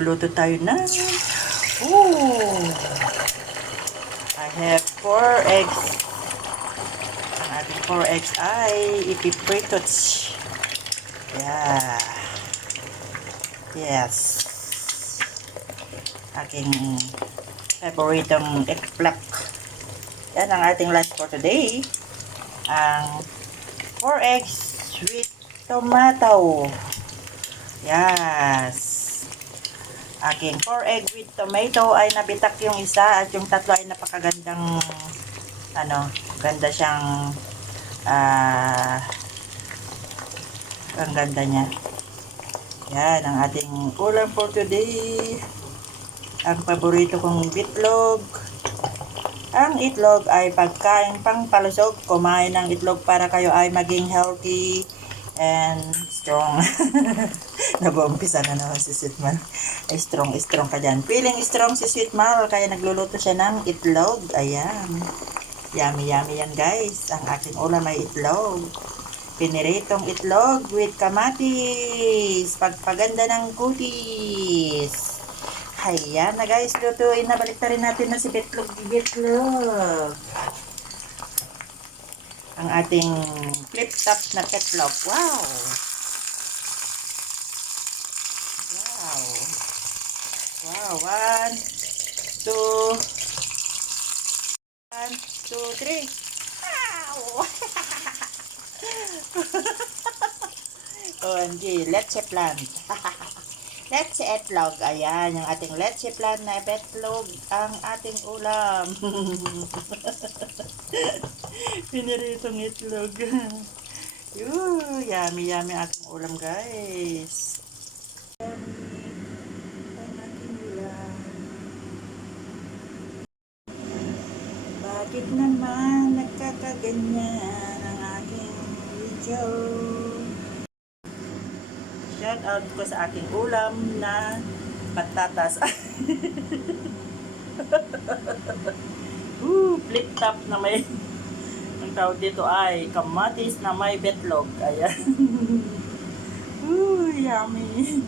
Luto tayo na. Ooh! I have 4 eggs. Ang ating 4 eggs ay ipiprito. Yeah. Yes. Aking favoriteong eggplant. Yan ang ating lunch for today. Ang 4 eggs with tomato. Yes. Aking 4 egg with tomato ay nabitak yung isa at yung tatlo ay napakagandang ganda siyang ang ganda niya. Yan ang ating ulam for today. Ang paborito kong bitlog. Ang itlog ay pagkain pang palusog. Kumain ng itlog para kayo ay maging healthy and strong. Nag-uumpisa na naman si Sweet Mal. Ay, strong ka dyan. Feeling strong si Sweet Mal, kaya nagluluto siya ng itlog. Ayan. Yummy yan guys. Ang aking ulam ay itlog. Piniritong itlog with kamatis. Pagpaganda ng kutis. Ayan na guys, lutuin na. Baliktarin natin na si bitlog. Ang ating flip-top na petlog. Wow! Wow, 1, 2, 3. Wow! OMG, leche plant. Leche etlog. Ayan, yung ating leche plant na betlog ang ating ulam. Piniritong itlog. Yummy ating ulam guys. Bakit naman nagkakaganyan ang aking video? Shout out ko sa aking ulam na patatas. Flip top na may ang tawag dito ay kamatis na may betlog. Ayan. Yummy.